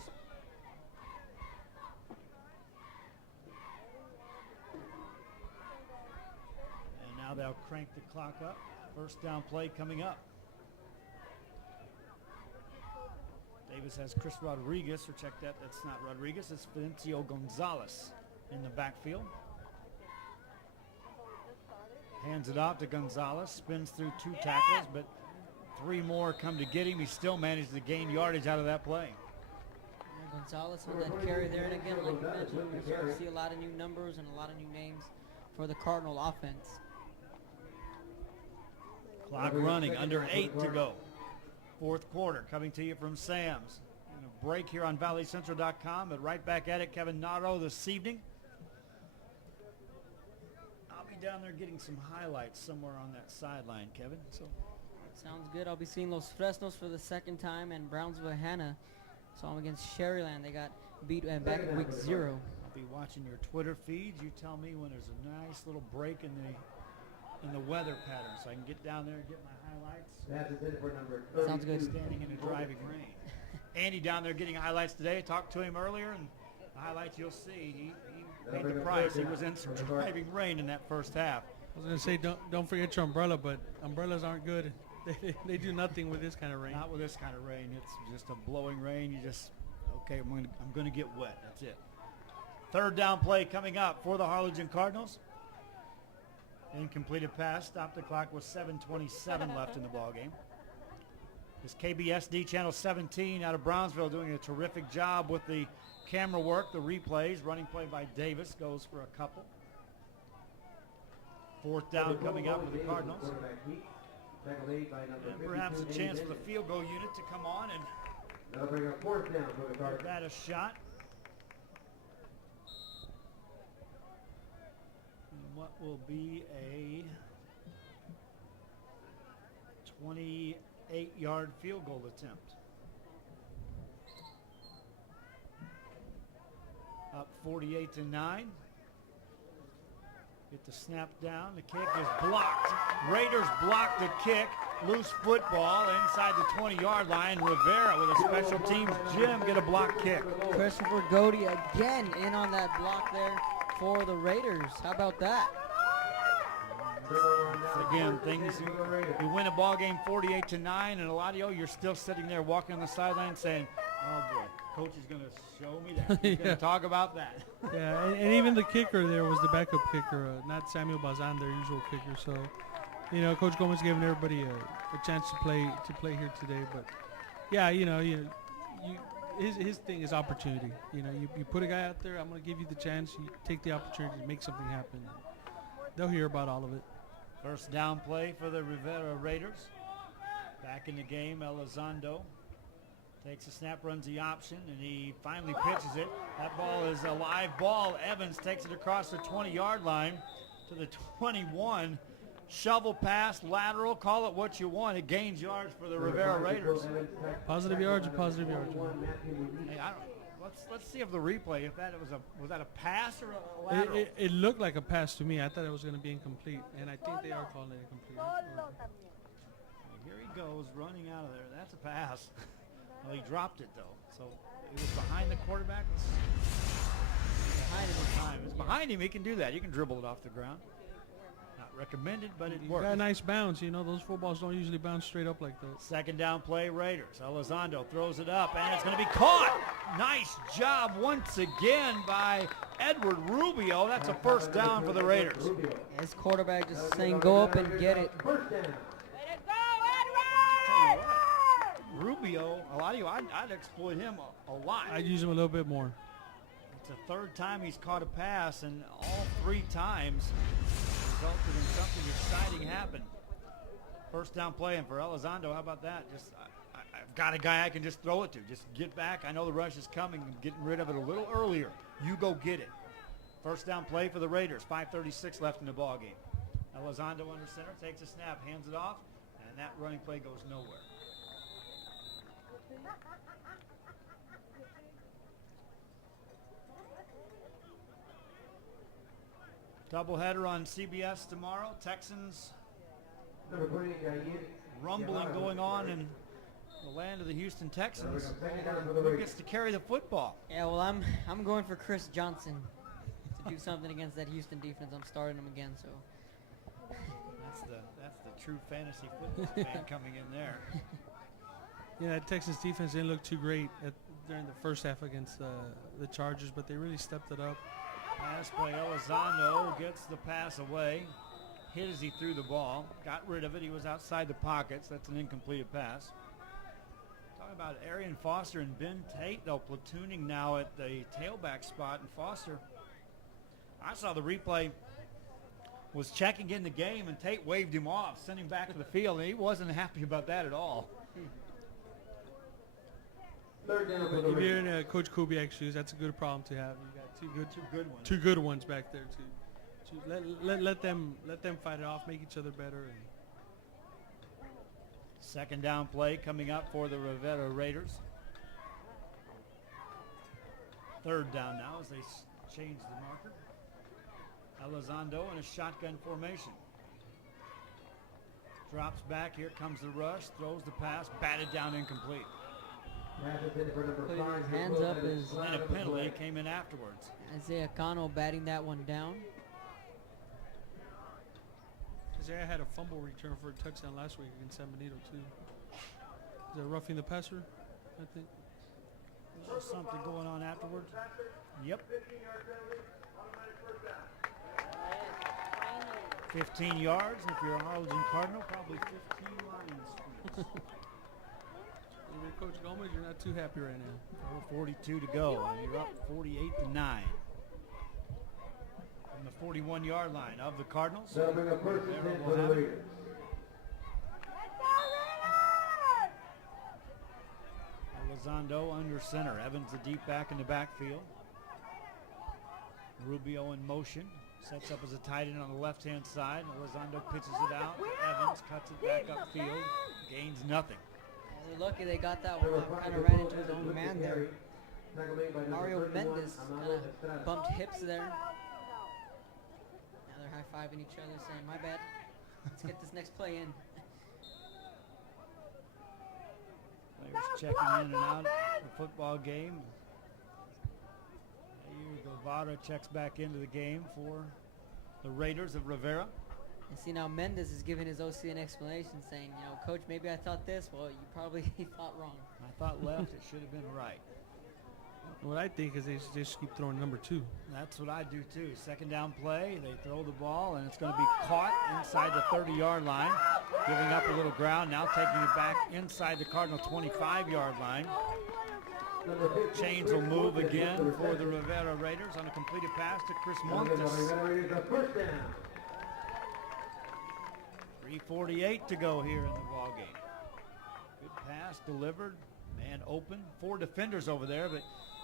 And now they'll crank the clock up. First down play coming up. Davis has Chris Rodriguez, or check that, that's not Rodriguez, it's Fidencio Gonzalez in the backfield. Hands it off to Gonzalez, spins through 2 tackles, but 3 more come to get him. He still managed to gain yardage out of that play. Yeah, Gonzalez with that carry there, and again, like you mentioned, we're starting to see a lot of new numbers and a lot of new names for the Cardinal offense. Clock running, under 8 to go. Fourth quarter coming to you from Sam's. A break here on valleycentral.com, but right back at it, Kevin Nato this evening. I'll be down there getting some highlights somewhere on that sideline, Kevin. So Sounds good. I'll be seeing Los Fresnos for the second time, and Brownsville Hannah saw them against Sherryland. They got beat back in week 0. I'll be watching your Twitter feeds. You tell me when there's a nice little break in the weather pattern, so I can get down there and get my highlights. Sounds good. Standing in the driving rain. Andy down there getting highlights today. I talked to him earlier, and the highlights you'll see. He paid the price. He was in some driving rain in that first half. I was going to say, don't forget your umbrella, but umbrellas aren't good. They do nothing with this kind of rain. Not with this kind of rain. It's just a blowing rain. You just, okay, I'm going to get wet. That's it. Third down play coming up for the Harlingen Cardinals. Incompleted pass. Stopped the clock with 7:27 left in the ballgame. This KBSD Channel 17 out of Brownsville doing a terrific job with the camera work, the replays. Running play by Davis goes for a couple. Fourth down coming up for the Cardinals. And perhaps a chance for the field goal unit to come on and give that a shot. And what will be a 28-yard field goal attempt. Up 48-9. Get the snap down. The kick is blocked. Raiders block the kick. Loose football inside the 20-yard line. Rivera with a special teams Jim get a block kick. Christopher Godey again in on that block there for the Raiders. How about that? Again, things you win a ball game 48-9, and a lot of you're still sitting there walking on the sideline saying, "Oh boy, coach is going to show me that. He's going to talk about that." Yeah, and even the kicker there was the backup kicker, not Samuel Bazan, their usual kicker. So, Coach Gomez giving everybody a chance to play here today. But yeah, his thing is opportunity. You put a guy out there, I'm going to give you the chance. You take the opportunity to make something happen. They'll hear about all of it. First down play for the Rivera Raiders. Back in the game, Elizondo takes a snap, runs the option, and he finally pitches it. That ball is a live ball. Evans takes it across the 20-yard line to the 21. Shovel pass, lateral, call it what you want. It gains yards for the Rivera Raiders. Positive yards or positive yards? Hey, let's see if the replay, if that was that a pass or a lateral? It looked like a pass to me. I thought it was going to be incomplete, and I think they are calling it incomplete. Here he goes, running out of there. That's a pass. Well, he dropped it, though. So it was behind the quarterback. Behind him. It's behind him. He can do that. He can dribble it off the ground. Not recommended, but it works. Got a nice bounce. Those footballs don't usually bounce straight up like that. Second down play, Raiders. Elizondo throws it up, and it's going to be caught. Nice job once again by Edward Rubio. That's a first down for the Raiders. His quarterback just saying, go up and get it. Rubio, a lot of you, I'd exploit him a lot. I'd use him a little bit more. It's the third time he's caught a pass, and all 3 times resulted in something exciting happen. First down play, and for Elizondo, how about that? Just I've got a guy I can just throw it to. Just get back. I know the rush is coming, and getting rid of it a little earlier. You go get it. First down play for the Raiders. 5:36 left in the ball game. Elizondo under center, takes a snap, hands it off, and that running play goes nowhere. Doubleheader on CBS tomorrow. Texans rumbling going on in the land of the Houston Texans. Who gets to carry the football? Yeah, well, I'm going for Chris Johnson to do something against that Houston defense. I'm starting him again, so. That's the true fantasy football fan coming in there. Yeah, that Texas defense didn't look too great during the first half against the Chargers, but they really stepped it up. Pass play, Elizondo gets the pass away. Hit as he threw the ball. Got rid of it. He was outside the pockets. That's an incompleted pass. Talking about Arian Foster and Ben Tate, though, platooning now at the tailback spot. And Foster, I saw the replay, was checking in the game, and Tate waved him off, sent him back to the field, and he wasn't happy about that at all. Third down for the If you're Raiders. in Coach Kubiak's shoes, that's a good problem to have. You got Two good ones. back there let them fight it off, make each other better. And Second down play coming up for the Rivera Raiders. Third down now as they change the marker. Elizondo in a shotgun formation. Drops back. Here comes the rush. Throws the pass. Batted down, incomplete. Pass is in for number Putting 5. his hands up is And a penalty came in afterwards. Isaiah Cano batting that one down. Isaiah had a fumble return for a touchdown last week against San Benito too. Is that roughing the passer? I think. There's something going on afterwards. Yep. 15 yards. If you're a Harlingen Cardinal, probably 15 Lions. If you're Coach Gomez, you're not too happy right now. 4:42 to go, and you're up 48-9. From the 41-yard line of the Cardinals. That'll bring up first and Rivera 10 will for the have it. Raiders. Elizondo under center. Evans the deep back in the backfield. Rubio in motion. Sets up as a tight end on the left-hand side. Elizondo pitches it out. Evans cuts it back upfield. Gains nothing. They're lucky they got that one. Kind of ran into his own man there. Mario Mendes kind of bumped hips there. Now they're high-fiving each other, saying, "My bad. Let's get this next play in." Players checking in and out of the football game. Guevara checks back into the game for the Raiders of Rivera. And see, now Mendes is giving his OC an explanation, saying, "Coach, maybe I thought this. Well, you probably thought wrong." I thought left, it should have been right. What I think is they just keep throwing number 2. That's what I do too. Second down play, they throw the ball, and it's going to be caught inside the 30-yard line, giving up a little ground, now taking it back inside the Cardinal 25-yard line. Chains will move again for the Rivera Raiders on a completed pass to Chris Montes. 3:48 to go here in the ball game. Good pass delivered, man open. 4 defenders over there, but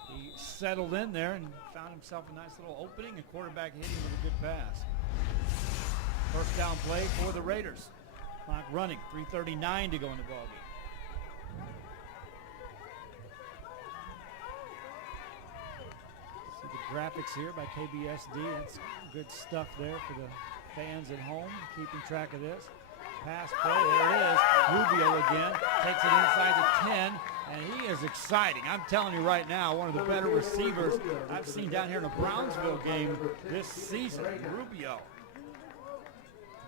he settled in there and found himself a nice little opening, and quarterback hit him with a good pass. First down play for the Raiders. Clock running, 3:39 to go in the ball game. See the graphics here by KBSD. That's good stuff there for the fans at home, keeping track of this. Pass play, there it is. Rubio again, takes it inside the 10, and he is exciting. I'm telling you right now, one of the better receivers I've seen down here in a Brownsville game this season. Rubio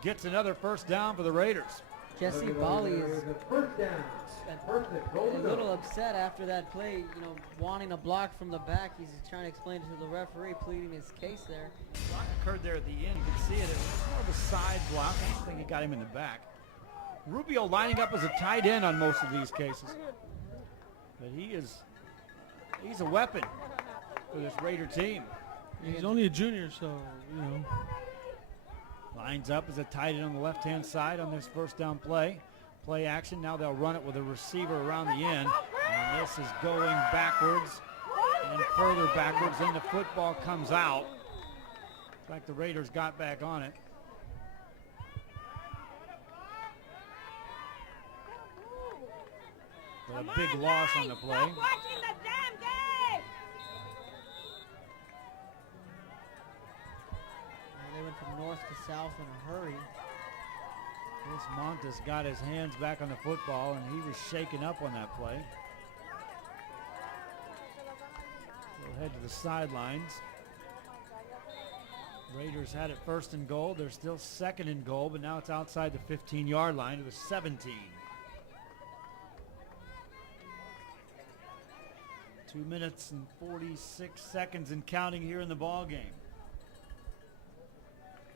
gets another first down for the Raiders. Jesse Bali is First down. a little upset after that play, wanting a block from the back. He's trying to explain to the referee, pleading his case there. Block occurred there at the end. You can see it. It was more of a side block. I don't think he got him in the back. Rubio lining up as a tight end on most of these cases. But he's a weapon for this Raider team. He's only a junior, so, Lines up as a tight end on the left-hand side on this first down play. Play action. Now they'll run it with a receiver around the end. And this is going backwards and further backwards. Then the football comes out. Looks like the Raiders got back on it. a big loss on the play. Stop watching the damn game. They went from north to south in a hurry. Chris Montes got his hands back on the football, and he was shaken up on that play. We'll head to the sidelines. Raiders had it first and goal. They're still second and goal, but now it's outside the 15-yard line to the 17. 2 minutes and 46 seconds and counting here in the ball game.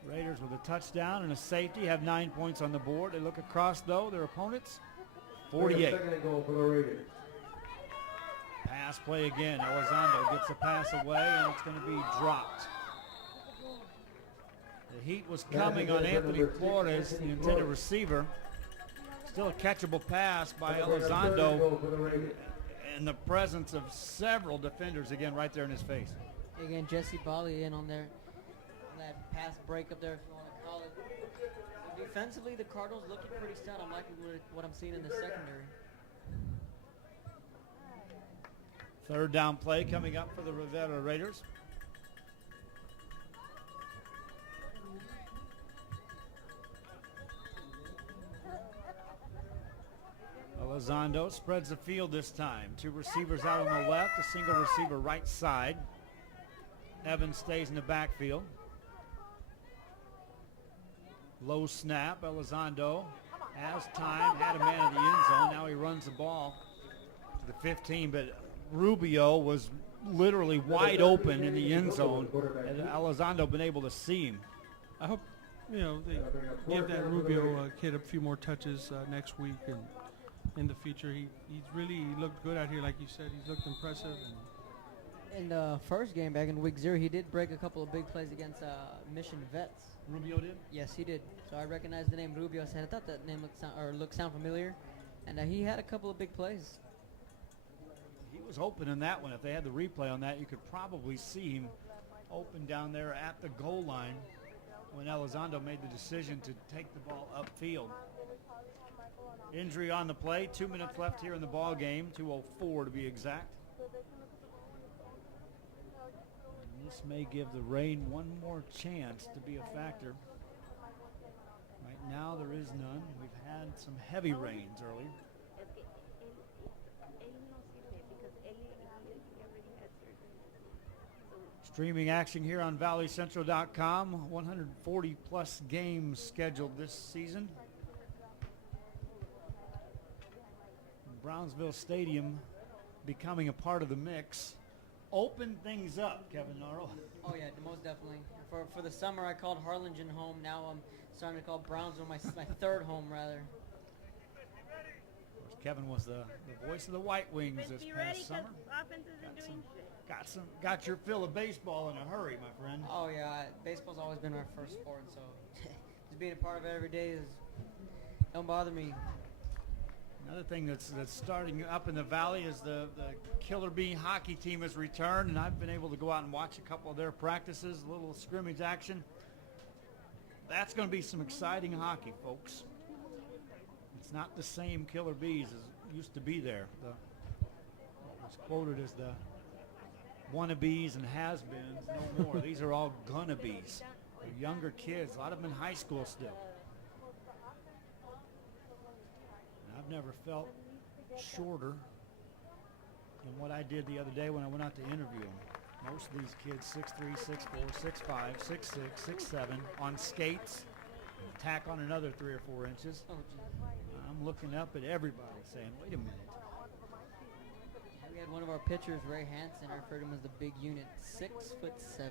Raiders with a touchdown and a safety have 9 points on the board. They look across, though, their opponents, 48. Second and goal for the Raiders. Pass play again. Elizondo gets the pass away, and it's going to be dropped. The heat was coming on Anthony Flores, the intended receiver. Still a catchable pass by Elizondo in the presence of several defenders, again, right there in his face. Again, Jesse Bali in on there. That pass break up there, if you want to call it. So defensively, the Cardinals looking pretty stout. I'm liking what I'm seeing in the secondary. Third down play coming up for the Rivera Raiders. Elizondo spreads the field this time. Two receivers out on the left, a single receiver right side. Evans stays in the backfield. Low snap. Elizondo has time, had a man in the end zone. Now he runs the ball to the 15, but Rubio was literally wide open in the end zone, and Elizondo been able to see him. I hope, they give that Rubio kid a few more touches next week and in the future. He looked good out here, like you said. He's looked impressive. In the first game back in week 0, he did break a couple of big plays against Mission Vets. Rubio did? Yes, he did. So I recognized the name Rubio. I said, I thought that name looked sound familiar. And he had a couple of big plays. He was open in that one. If they had the replay on that, you could probably see him open down there at the goal line when Elizondo made the decision to take the ball upfield. Injury on the play. 2 minutes left here in the ball game. 2:04 to be exact. And this may give the rain one more chance to be a factor. Right now there is none. We've had some heavy rains earlier. Streaming action here on valleycentral.com. 140 plus games scheduled this season. Brownsville Stadium becoming a part of the mix. Open things up, Kevin Narrow. Oh yeah, most definitely. For the summer, I called Harlingen home. Now I'm starting to call Brownsville my third home, rather. Of course, Kevin was the voice of the White Wings this past summer. Got your fill of baseball in a hurry, my friend. Oh yeah, baseball's always been my first sport, so just being a part of it every day don't bother me. Another thing that's starting up in the valley is the Killer Bee hockey team has returned, and I've been able to go out and watch a couple of their practices, a little scrimmage action. That's going to be some exciting hockey, folks. It's not the same Killer Bees as used to be there. It's quoted as the wannabes and has-beens, no more. These are all gonna-bees. They're younger kids, a lot of them in high school still. I've never felt shorter than what I did the other day when I went out to interview them. Most of these kids 6'3", 6'4", 6'5", 6'6", 6'7", on skates, tack on another 3 or 4 inches. I'm looking up at everybody saying, wait a minute. We had one of our pitchers, Ray Hansen, I referred to him as the big unit, 6'7".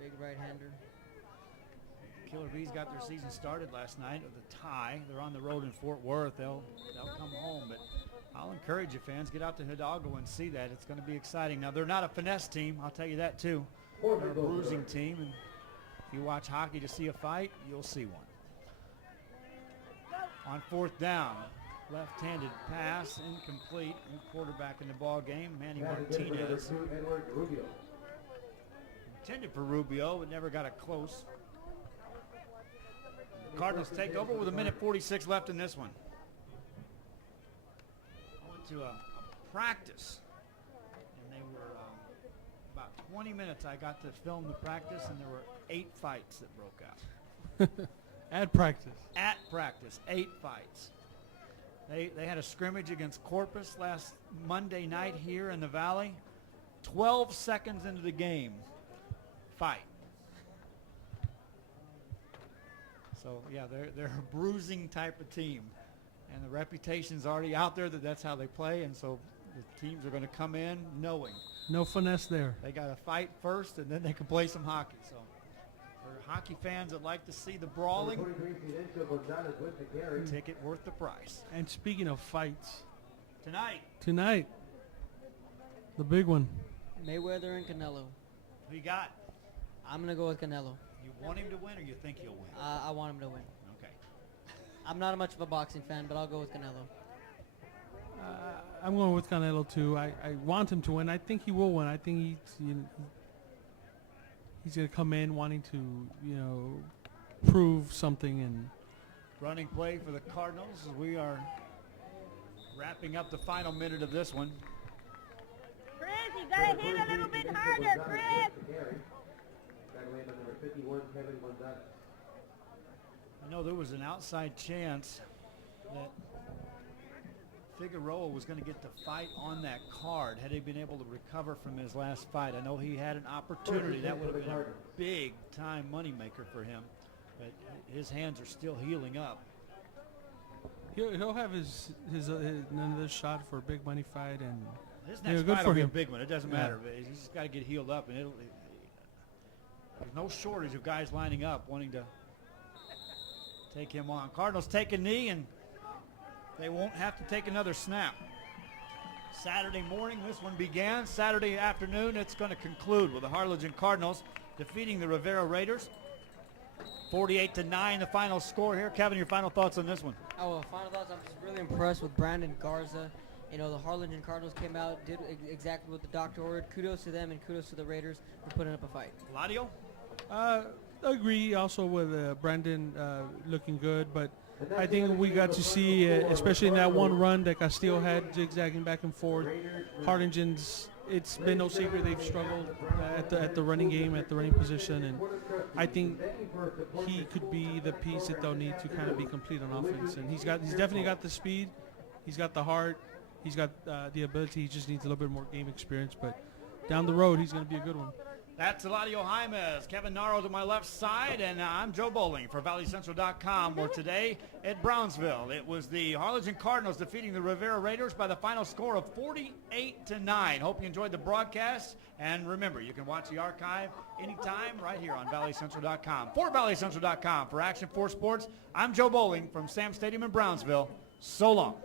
Big right-hander. Killer Bees got their season started last night with a tie. They're on the road in Fort Worth. They'll come home, but I'll encourage you fans, get out to Hidalgo and see that. It's going to be exciting. Now, they're not a finesse team, I'll tell you that too. They're a bruising team, and if you watch hockey to see a fight, you'll see one. On 4th down, left-handed pass, incomplete. New quarterback in the ball game, Manny Martinez. Intended for Rubio, but never got it close. Cardinals take over with 1:46 left in this one. to a practice, and they were about 20 minutes. I got to film the practice, and there were 8 fights that broke out. At practice. At practice, 8 fights. They had a scrimmage against Corpus last Monday night here in the Valley. 12 seconds into the game, fight. So, yeah, they're a bruising type of team. And the reputation's already out there that that's how they play. And so the teams are going to come in knowing. No finesse there. They got to fight first, and then they can play some hockey. So for hockey fans that like to see the brawling, ticket worth the price. And speaking of fights, Tonight, the big one. Mayweather and Canelo. who you got? I'm going to go with Canelo. You want him to win, or you think he'll win? I want him to win. Okay. I'm not much of a boxing fan, but I'll go with Canelo. I'm going with Canelo too. I want him to win. I think he will win. I think he's going to come in wanting to, prove something. And Running play for the Cardinals as we are wrapping up the final minute of this one. Chris, you gotta hit a little bit harder, Chris. I know there was an outside chance that Figueroa was going to get the fight on that card had he been able to recover from his last fight. I know he had an opportunity. That would have been a big-time moneymaker for him. But his hands are still healing up. he'll have his another shot for a big money fight. And His next good fight for will be a him. big one. It doesn't matter. But he's just got to get healed up. And there's no shortage of guys lining up wanting to take him on. Cardinals take a knee, and they won't have to take another snap. Saturday morning, this one began. Saturday afternoon, it's going to conclude with the Harlingen Cardinals defeating the Rivera Raiders. 48-9, the final score here. Kevin, your final thoughts on this one? Oh, well, final thoughts. I'm just really impressed with Brandon Garza. The Harlingen Cardinals came out, did exactly what the doctor ordered. Kudos to them and kudos to the Raiders for putting up a fight. Ladio? Agree also with Brandon looking good, but I think we got to see, especially in that one run that Castillo had, zigzagging back and forth. Harlingen's, it's been no secret they've struggled at the running game, at the running position, and I think he could be the piece that they'll need to kind of be complete on offense. And he's definitely got the speed, he's got the heart, he's got the ability. He just needs a little bit more game experience, but down the road he's going to be a good one. That's Eladio Jaimes, Kevin Narrows on my left side, and I'm Joe Bowling for ValleyCentral.com, where today at Brownsville, it was the Harlingen Cardinals defeating the Rivera Raiders by the final score of 48-9. Hope you enjoyed the broadcast, and remember, you can watch the archive anytime right here on ValleyCentral.com. For ValleyCentral.com, for Action 4 Sports, I'm Joe Bowling from Sam Stadium in Brownsville. So long.